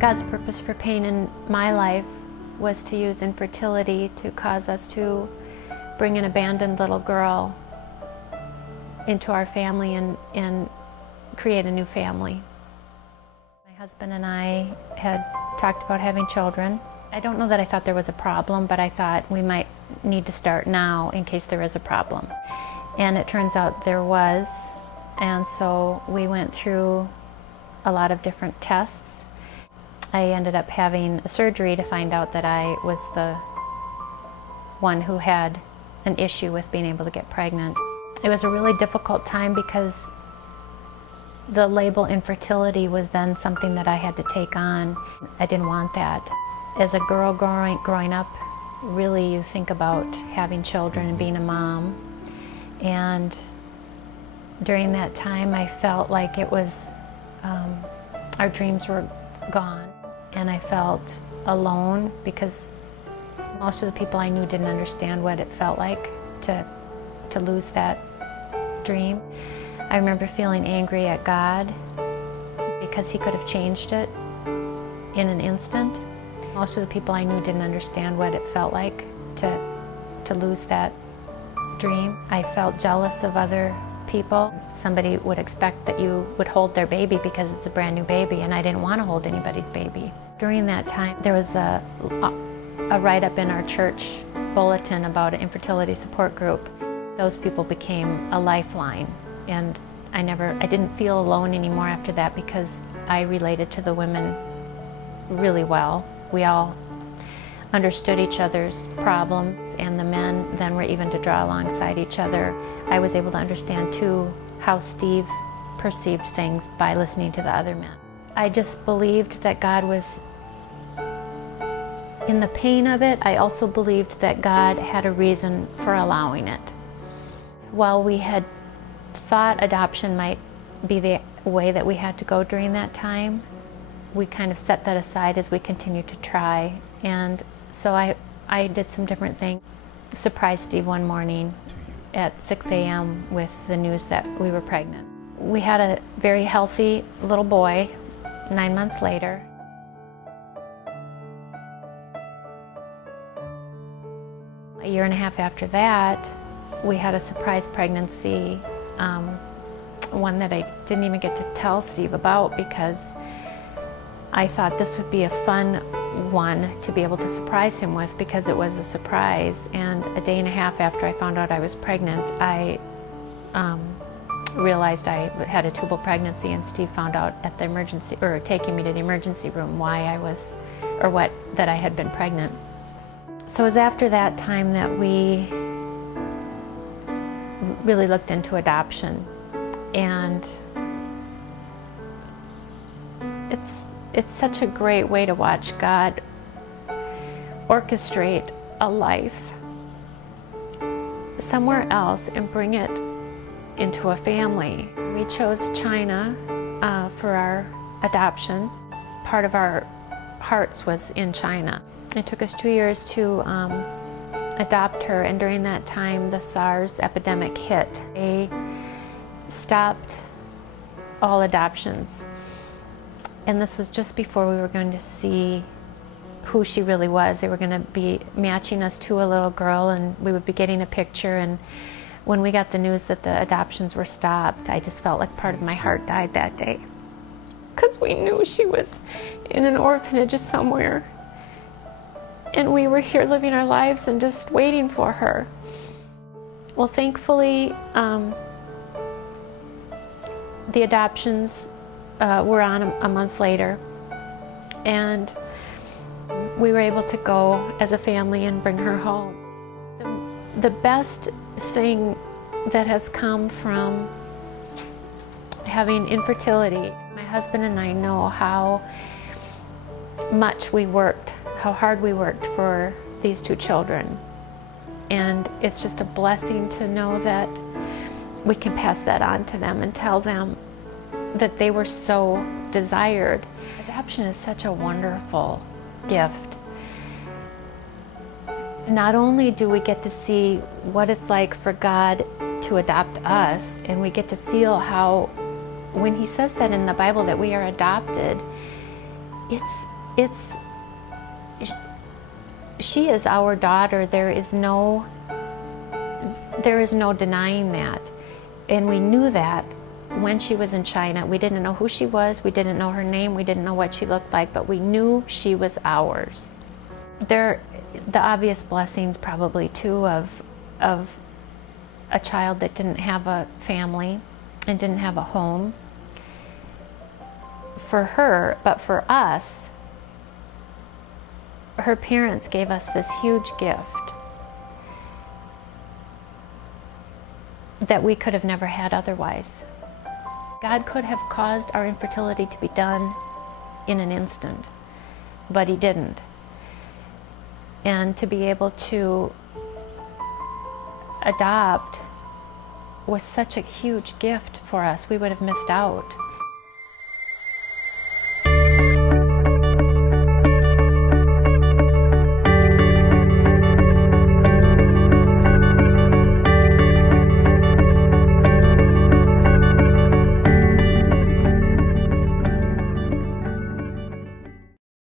God's purpose for pain in my life was to use infertility to cause us to bring an abandoned little girl into our family and create a new family. My husband and I had talked about having children. I don't know that I thought there was a problem, but I thought we might need to start now in case there is a problem. And it turns out there was, and so we went through a lot of different tests. I ended up having a surgery to find out that I was the one who had an issue with being able to get pregnant. It was a really difficult time because the label infertility was then something that I had to take on. I didn't want that. As a girl growing up, really you think about having children and being a mom. And during that time I felt like it was, our dreams were gone. And I felt alone because most of the people I knew didn't understand what it felt like to lose that dream. I remember feeling angry at God because He could have changed it in an instant. Most of the people I knew didn't understand what it felt like to lose that dream. I felt jealous of other people. Somebody would expect that you would hold their baby because it's a brand new baby, and I didn't want to hold anybody's baby. During that time, there was a write-up in our church bulletin about an infertility support group. Those people became a lifeline, and I didn't feel alone anymore after that because I related to the women really well. We all understood each other's problems, and the men then were even to draw alongside each other. I was able to understand too how Steve perceived things by listening to the other men. I just believed that God was in the pain of it. I also believed that God had a reason for allowing it. While we had thought adoption might be the way that we had to go during that time, we kind of set that aside as we continued to try. And so I did some different things. Surprised Steve one morning at 6 a.m. with the news that we were pregnant. We had a very healthy little boy 9 months later. A year and a half after that, we had a surprise pregnancy, one that I didn't even get to tell Steve about because I thought this would be a fun one to be able to surprise him with because it was a surprise. And a day and a half after I found out I was pregnant, I realized I had a tubal pregnancy, and Steve found out at the emergency, or taking me to the emergency room, why I was, or what, that I had been pregnant. So it was after that time that we really looked into adoption, and it's such a great way to watch God orchestrate a life somewhere else and bring it into a family. We chose China for our adoption. Part of our hearts was in China. It took us 2 years to adopt her, and during that time the SARS epidemic hit. They stopped all adoptions. And this was just before we were going to see who she really was. They were going to be matching us to a little girl, and we would be getting a picture. And when we got the news that the adoptions were stopped, I just felt like part of my heart died that day. Because we knew she was in an orphanage somewhere. And we were here living our lives and just waiting for her. Well, thankfully, the adoptions were on a month later, and we were able to go as a family and bring her home. The best thing that has come from having infertility, my husband and I know how much we worked, how hard we worked for these two children, and it's just a blessing to know that we can pass that on to them and tell them that they were so desired. Adoption is such a wonderful gift. Not only do we get to see what it's like for God to adopt us, and we get to feel how, when He says that in the Bible that we are adopted, it's it's, she is our daughter. There is no denying that. And we knew that when she was in China. We didn't know who she was, we didn't know her name, we didn't know what she looked like, but we knew she was ours. The obvious blessings probably too of a child that didn't have a family and didn't have a home. For her, but for us, her parents gave us this huge gift that we could have never had otherwise. God could have caused our infertility to be done in an instant, but He didn't. And to be able to adopt was such a huge gift for us. We would have missed out.